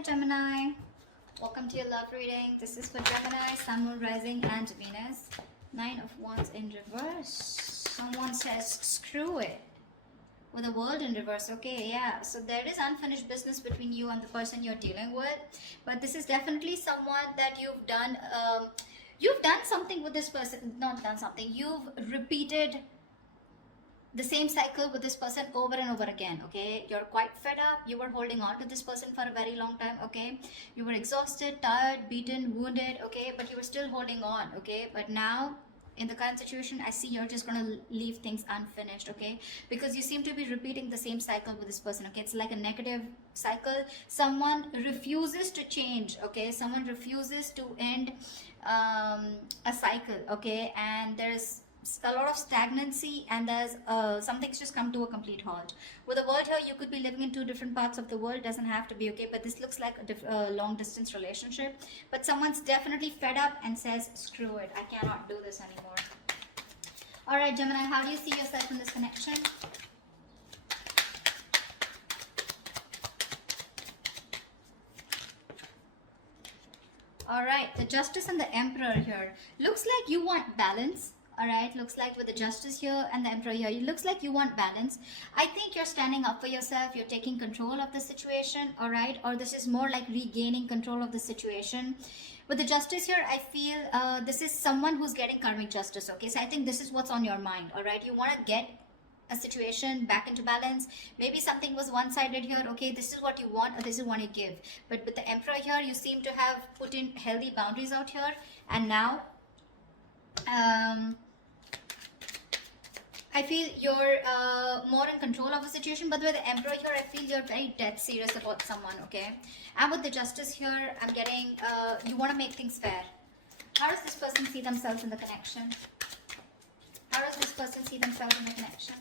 Hi Gemini, welcome to your love reading. This is for Gemini, Sun, Moon, Rising and Venus. 9 of Wands in reverse. Someone says screw it with the World in reverse. Okay, yeah, so there is unfinished business between you and the person you're dealing with, but this is definitely someone that you've done something with this person. Not done something, you've repeated the same cycle with this person over and over again. Okay, you're quite fed up, you were holding on to this person for a very long time. Okay, you were exhausted, tired, beaten, wounded. Okay, but you were still holding on. Okay, but now in the current situation, I see you're just gonna leave things unfinished. Okay, because you seem to be repeating the same cycle with this person. Okay, it's like a negative cycle. Someone refuses to change. Okay, someone refuses to end a cycle. Okay, and there's a lot of stagnancy, and there's something's just come to a complete halt. With the world here, you could be living in two different parts of the world. Doesn't have to be. Okay, but this looks like a long distance relationship, but someone's definitely fed up and says screw it, I cannot do this anymore. All right Gemini, how do you see yourself in this connection? All right, the Justice and the Emperor here. Looks like you want balance. All right, looks like with the Justice here and the Emperor here, it looks like you want balance. I think you're standing up for yourself, you're taking control of the situation. All right, or this is more like regaining control of the situation. With the Justice here, I feel this is someone who's getting karmic justice. Okay, so I think this is what's on your mind. All right, you want to get a situation back into balance. Maybe something was one-sided here. Okay, this is what you want or this is what you give. But with the Emperor here, you seem to have put in healthy boundaries out here, and now I feel you're more in control of the situation. But with the Emperor here, I feel you're very dead serious about someone. Okay, and with the Justice here, I'm getting you want to make things fair. How does this person see themselves in the connection? How does this person see themselves in the connection?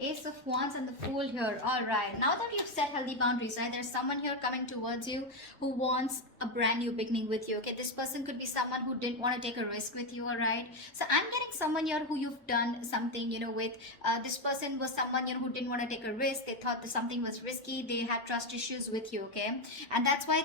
Ace of Wands and the Fool here. All right, now that you've set healthy boundaries, right, there's someone here coming towards you who wants a brand new beginning with you. Okay, this person could be someone who didn't want to take a risk with you. All right, so I'm getting someone here who you've done something, you know, with. This person was someone, you know, who didn't want to take a risk. They thought that something was risky. They had trust issues with you. Okay, and that's why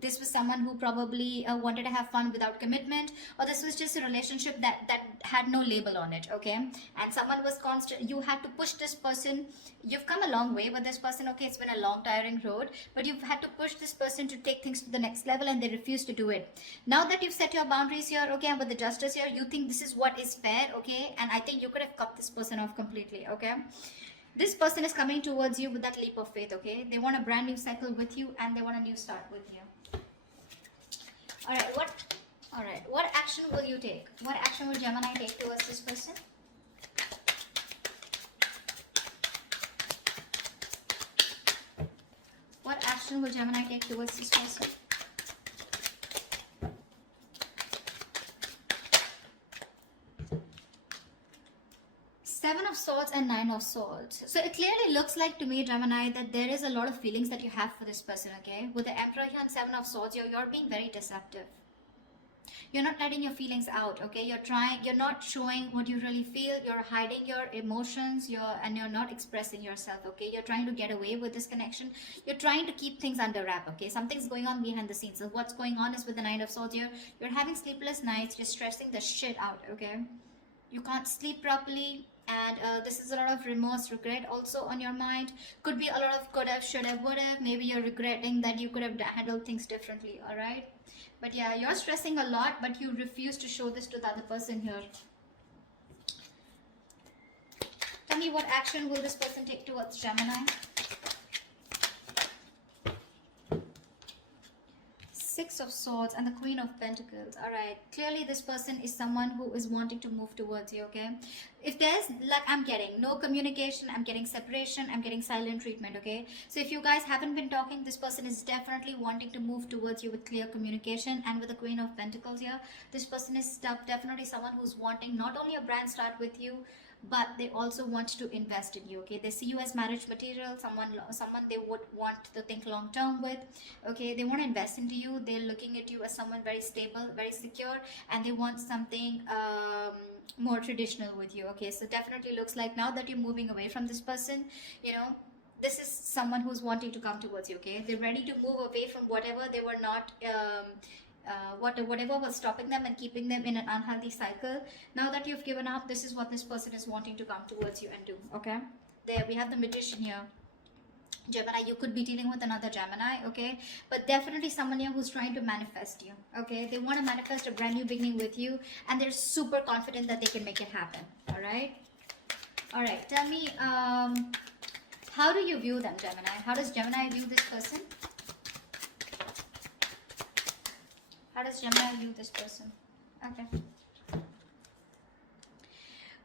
this was someone who probably wanted to have fun without commitment, or this was just a relationship that had no label on it. Okay, and someone was constant. You had to push this person. You've come a long way with this person. Okay, it's been a long tiring road, but you've had to push this person to take things to the next level, and they refuse to do it. Now that you've set your boundaries here, okay, and with the Justice here, you think this is what is fair. Okay, and I think you could have cut this person off completely. Okay, this person is coming towards you with that leap of faith. Okay, they want a brand new cycle with you, and they want a new start with you. All right, what action will you take? What action will Gemini take towards this person? What action will Gemini take towards this person? Seven of Swords and Nine of Swords. So it clearly looks like to me, Gemini, that there is a lot of feelings that you have for this person. Okay, with the Emperor here and Seven of Swords, you're being very deceptive. You're not letting your feelings out. Okay, you're not showing what you really feel. You're hiding your emotions. You're not expressing yourself. Okay, you're trying to get away with this connection. You're trying to keep things under wrap. Okay, something's going on behind the scenes. So what's going on is with the Nine of Swords here, you're having sleepless nights. You're stressing the shit out. Okay, you can't sleep properly, and this is a lot of remorse, regret also on your mind. Could be a lot of could have, should have, would have. Maybe you're regretting that you could have handled things differently. All right, but yeah, you're stressing a lot, but you refuse to show this to the other person here. Tell me, what action will this person take towards Gemini? Six of Swords and the Queen of Pentacles. All right, clearly this person is someone who is wanting to move towards you. Okay, if there's, like, I'm getting no communication, I'm getting separation, I'm getting silent treatment. Okay, so if you guys haven't been talking, this person is definitely wanting to move towards you with clear communication. And with the Queen of Pentacles here, this person is definitely someone who's wanting not only a brand start with you, but they also want to invest in you. Okay, they see you as marriage material, someone they would want to think long term with. Okay, they want to invest into you. They're looking at you as someone very stable, very secure, and they want something more traditional with you. Okay, so definitely looks like now that you're moving away from this person, you know, this is someone who's wanting to come towards you. Okay, they're ready to move away from whatever they were not whatever was stopping them and keeping them in an unhealthy cycle. Now that you've given up, this is what this person is wanting to come towards you and do. Okay, there we have the Magician here. Gemini, you could be dealing with another Gemini, okay? But definitely someone here who's trying to manifest you, okay? They want to manifest a brand new beginning with you, and they're super confident that they can make it happen, all right? All right, tell me, how do you view them, Gemini? How does Gemini view this person? How does Gemini view this person? Okay.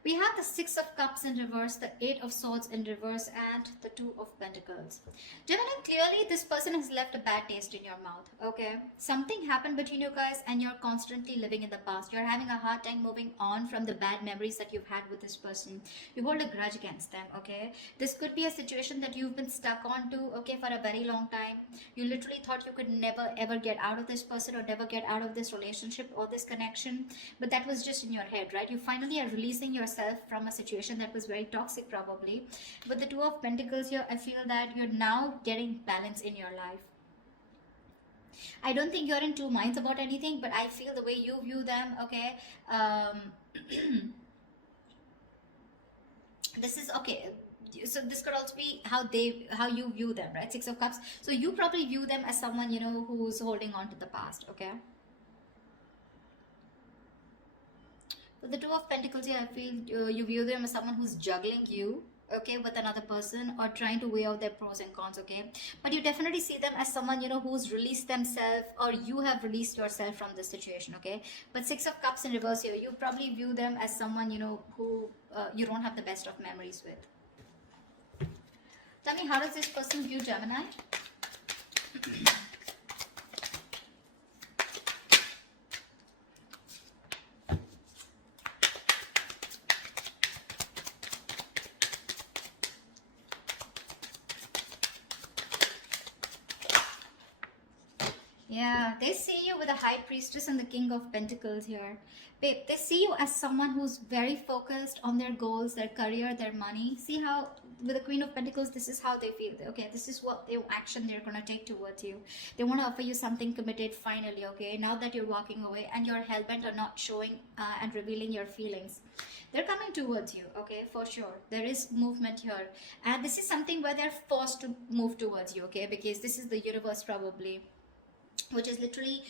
We have the Six of Cups in reverse, the Eight of Swords in reverse, and the Two of Pentacles. Gemini, clearly this person has left a bad taste in your mouth, okay? Something happened between you guys and you're constantly living in the past. You're having a hard time moving on from the bad memories that you've had with this person. You hold a grudge against them, okay? This could be a situation that you've been stuck on to, okay, for a very long time. You literally thought you could never ever get out of this person or never get out of this relationship or this connection, but that was just in your head, right? You finally are releasing yourself from a situation that was very toxic probably. With the Two of Pentacles here, I feel that you're now getting balance in your life. I don't think you're in two minds about anything, but I feel the way you view them, okay, this is okay. So this could also be how you view them, right? Six of Cups. So you probably view them as someone, you know, who's holding on to the past, okay? With the Two of Pentacles here, I feel you view them as someone who's juggling you, okay, with another person, or trying to weigh out their pros and cons, okay? But you definitely see them as someone, you know, who's released themselves, or you have released yourself from this situation, okay? But Six of Cups in reverse here, you probably view them as someone, you know, who you don't have the best of memories with. Tell me, how does this person view Gemini? Yeah, they see you with the High Priestess and the King of Pentacles here. Babe, they see you as someone who's very focused on their goals, their career, their money. See how with the Queen of Pentacles, this is how they feel. Okay, this is what the action they're going to take towards you. They want to offer you something committed finally, okay? Now that you're walking away and you're hellbent on not showing and revealing your feelings. They're coming towards you, okay, for sure. There is movement here. And this is something where they're forced to move towards you, okay? Because this is the universe probably, which is literally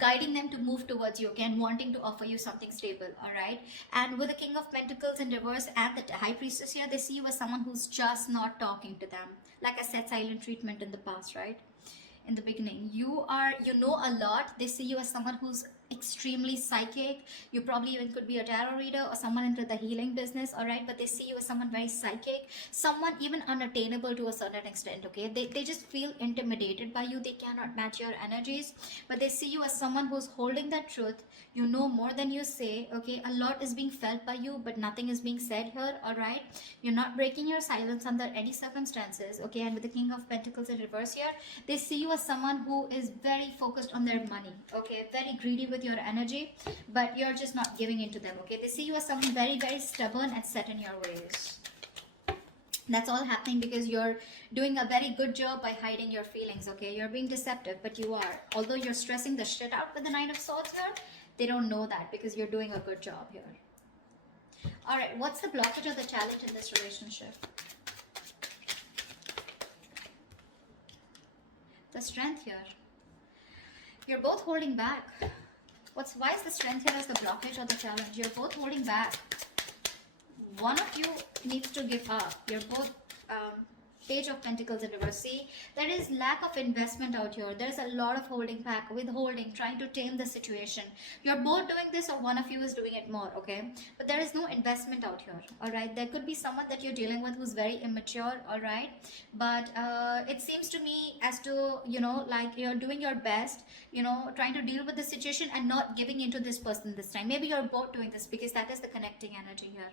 guiding them to move towards you, okay, and wanting to offer you something stable, all right? And with the King of Pentacles in reverse and the High Priestess here, they see you as someone who's just not talking to them. Like I said, silent treatment in the past, right? In the beginning, you know a lot. They see you as someone who's extremely psychic. You probably even could be a tarot reader or someone into the healing business, all right? But they see you as someone very psychic, someone even unattainable to a certain extent, okay? They just feel intimidated by you. They cannot match your energies, but they see you as someone who's holding that truth. You know more than you say, okay? A lot is being felt by you, but nothing is being said here, all right? You're not breaking your silence under any circumstances, okay? And with the King of Pentacles in reverse here, they see you as someone who is very focused on their money, okay? Very greedy with your energy, but you're just not giving into them, okay? They see you as someone very, very stubborn and set in your ways. That's all happening because you're doing a very good job by hiding your feelings, okay? You're being deceptive, but you are. Although you're stressing the shit out with the Nine of Swords here, they don't know that because you're doing a good job here. All right, what's the blockage or the challenge in this relationship? The Strength here. You're both holding back. Why is the Strength here as the blockage or the challenge? You're both holding back. One of you needs to give up. You're both Page of Pentacles in reverse. See, there is lack of investment out here. There's a lot of holding back, withholding, trying to tame the situation. You're both doing this or one of you is doing it more, okay? But there is no investment out here, all right? There could be someone that you're dealing with who's very immature, all right? But it seems to me as to, you know, like you're doing your best, you know, trying to deal with the situation and not giving into this person this time. Maybe you're both doing this because that is the connecting energy here.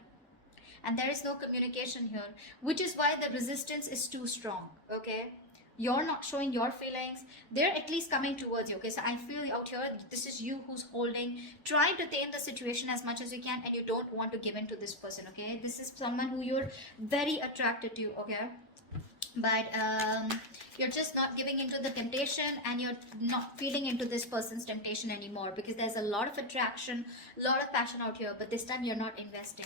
And there is no communication here, which is why the resistance is too strong, okay? you're not showing your feelings, they're at least coming towards you. Okay, so I feel out here this is you who's holding, trying to tame the situation as much as you can, and you don't want to give in to this person. Okay, this is someone who you're very attracted to. Okay, but you're just not giving into the temptation, and you're not feeding into this person's temptation anymore, because there's a lot of attraction, a lot of passion out here, but this time you're not investing.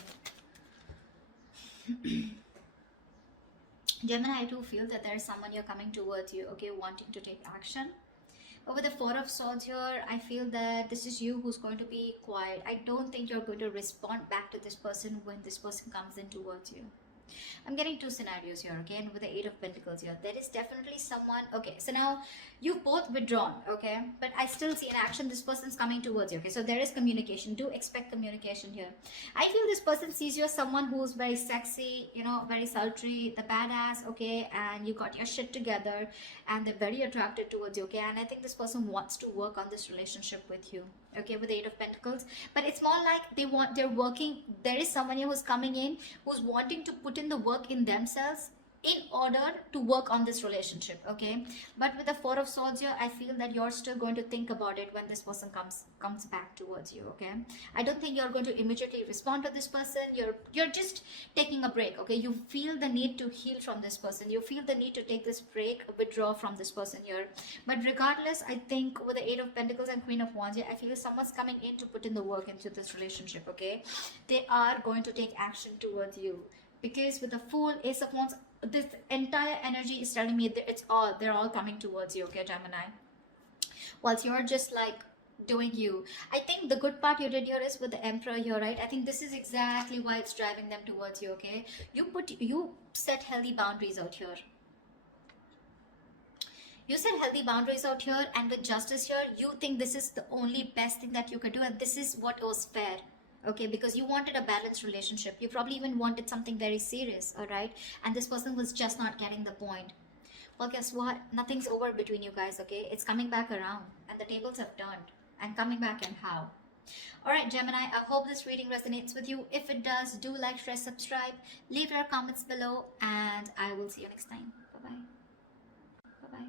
Gemini, I do feel that there is someone you're coming towards you, okay, wanting to take action. But with the Four of Swords here, I feel that this is you who's going to be quiet. I don't think you're going to respond back to this person when this person comes in towards you. I'm getting two scenarios here, okay, and with the Eight of Pentacles here, there is definitely someone, okay, so now you've both withdrawn, okay, but I still see an action, this person's coming towards you, okay, so there is communication, do expect communication here. I feel this person sees you as someone who's very sexy, you know, very sultry, the badass, okay, and you got your shit together, and they're very attracted towards you, okay, and I think this person wants to work on this relationship with you, okay, with the Eight of Pentacles, but it's more like they're working, there is someone here who's coming in, who's wanting to put in the work in themselves in order to work on this relationship, okay, but with the Four of Swords here, I feel that you're still going to think about it when this person comes back towards you, okay. I don't think you're going to immediately respond to this person. You're just taking a break, okay. You feel the need to heal from this person, you feel the need to take this break, withdraw from this person here, but regardless, I think with the Eight of Pentacles and Queen of Wands here, I feel someone's coming in to put in the work into this relationship, okay. They are going to take action towards you, because with the Fool, Ace of Wands, this entire energy is telling me that they're all coming towards you, okay, Gemini, whilst you're just like doing you. I think the good part you did here is with the Emperor here, right? I think this is exactly why it's driving them towards you, okay. You set healthy boundaries out here. You set healthy boundaries out here, and with Justice here, you think this is the only best thing that you could do, and this is what was fair, okay, because you wanted a balanced relationship. You probably even wanted something very serious, all right, and this person was just not getting the point. Well, guess what, nothing's over between you guys, okay. It's coming back around, and the tables have turned, and coming back, and how. All right, Gemini, I hope this reading resonates with you. If it does, do like, share, subscribe, leave your comments below, and I will see you next time. Bye bye. Bye bye.